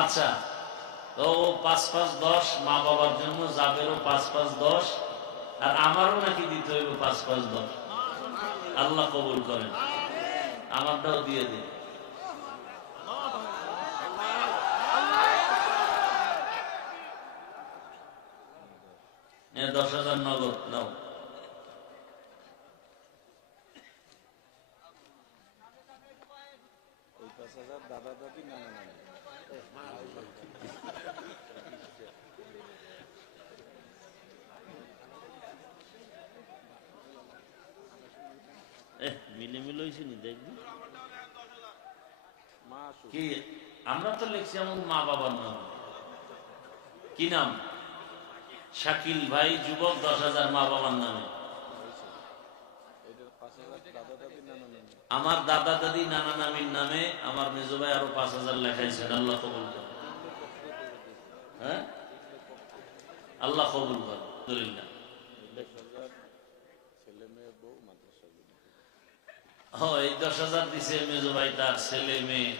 আচ্ছা ও পাঁচ পাঁচ দশ, মা বাবার জন্য যাবেরও পাঁচ পাঁচ দশ, আর আমারও নাকি দিতে হইব পাঁচ পাঁচ দশ। আল্লাহ কবুল করেন। আমারটাও দিয়ে দিন। দশ হাজার নগদ, নাও। হাজার দাদা দাদি নানা নানি মিলে মিলে হয়েছে নি দেখবি। মা কি? আমরা তো লিখছি আমার মা বাবার নাম। কি নাম? শাকিল ভাই যুবক দশ হাজার মা বাবার নামে আমার দাদা দাদি নানা নামির নামে আমার মেজো ভাই আরও পাঁচ হাজার লেখাইছেন, আল্লাহ কবুল হ্যাঁ? আল্লাহ কবুল দশ হাজার দিছে মেজো ভাই তার ছেলে, মেয়ে,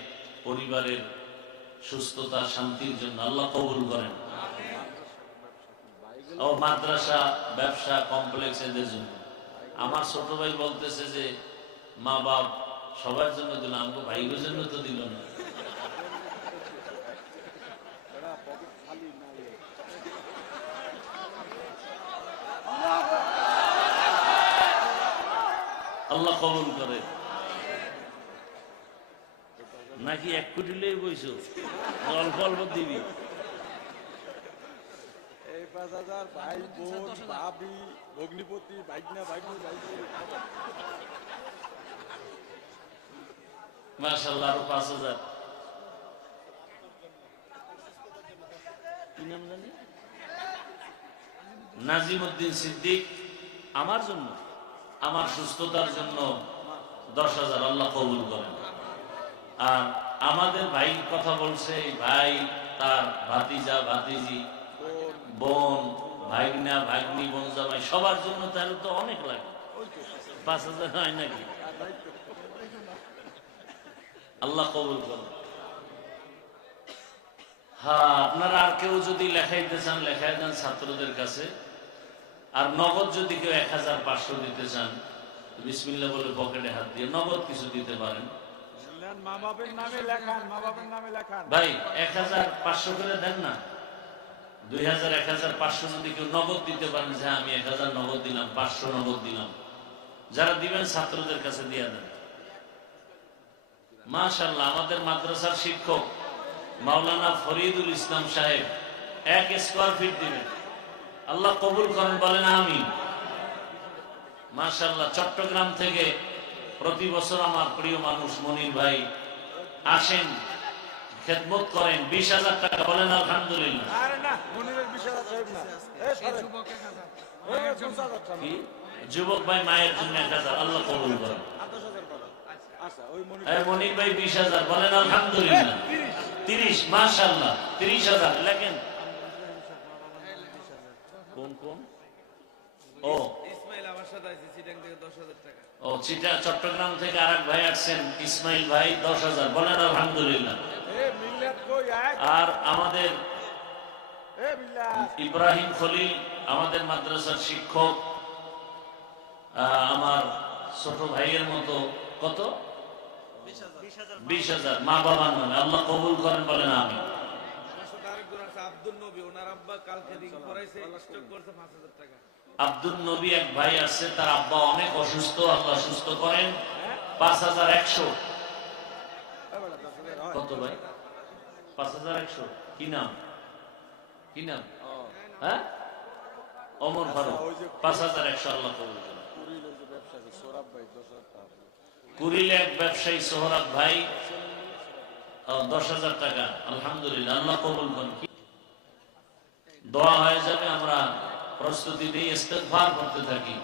পরিবারের সুস্থতা, শান্তির জন্য আল্লাহ কবুল করেন। ও, মাদ্রাসা, ব্যবসা কমপ্লেক্স এদের জন্য। আমার ছোট ভাই বলতেছে যে মা বাপ সবার জন্য দিল আমাকে ভাইগোর জন্য তো দিল না। আল্লাহ কবুল করে। নাকি এক কোটি লই বইছো? অল্প অল্প দিবি। ভগ্নিপতি ভাইগনা, ভাইগনি। আরও সিদ্দিক। আমার জন্য? আমার সুস্থতার জন্য দশ হাজার, আল্লাহ কবুল করেন। আর আমাদের ভাই কথা বলছে ভাই তার ভাতিজা, ভাতিজি, বোন ভাইগনা ভাগ্নি বোন জামাই সবার জন্য তাহলে তো অনেক লাগে। পাঁচ হাজার হয় নাকি? আল্লাহ কবুল করুন। হ্যাঁ আপনারা আর কেউ যদি লেখাইতে চান লেখাই দেন ছাত্রদের কাছে। আর নগদ যদি কেউ এক হাজার পাঁচশো দিতে চান বিসমিল্লা বলে পকেটে হাত দিয়ে নগদ কিছু দিতে পারেন। ভাই এক হাজার পাঁচশো করে দেন না। দুই হাজার এক হাজার পাঁচশো যদি কেউ নগদ দিতে পারেন যে আমি এক হাজার নগদ দিলাম পাঁচশো নগদ দিলাম। যারা দিবেন ছাত্রদের কাছে দিয়ে দেন। মাশাল্লাহ আমাদের মাদ্রাসার শিক্ষক মাওলানা ফরিদুল ইসলাম সাহেব এক স্কোয়ার ফিট দিবেন। আল্লাহ কবুল করেন বলেন আমি মাশাল্লাহ চট্টগ্রাম থেকে প্রতি বছর আমার প্রিয় মানুষ মনির ভাই আসেন খেদমত করেন বিশ হাজার টাকা বলেন আলহামদুলিল্লাহ। যুবক ভাই মায়ের জন্য এক হাজার আল্লাহ কবুল করেন। আচ্ছা ওই মনির ভাই। বিশ হাজার বলেন আলহামদুলিল্লাহ। তিরিশ। মাশাল্লাহ তিরিশ হাজার। লেখেন। কোন কোন? ও। চিটা চট্টগ্রাম থেকে আর এক ভাই আসছেন ইসমাইল ভাই দশ হাজার। বলেন আলহামদুলিল্লাহ। আর আমাদের ইব্রাহিম খলিল আমাদের মাদ্রাসার শিক্ষক আহ, আমার ছোট ভাইয়ের মতো কত? বিশ হাজার। মা বাবার নামে। আল্লাহ কবুল করেন বলেন আমি আব্দুল নবী এক ভাই আছে তার আব্বা অনেক অসুস্থ আল্লাহ সুস্থ করেন। পাঁচ হাজার একশো। হয় কত ভাই? পাঁচ হাজার একশো। কি নাম? কি নাম? হ্যাঁ? অমর ফারুক। পাঁচ হাজার একশো আল্লাহ কবুল করেন। কুড়িল এক ব্যবসায়ী সোহরাব ভাই দশ হাজার টাকা। আলহামদুলিল্লাহ, আল্লাহ কবুল করুন। দোয়া হয়ে যাবে, আমরা প্রস্তুতি দিয়ে ইস্তেকভার করতে থাকি।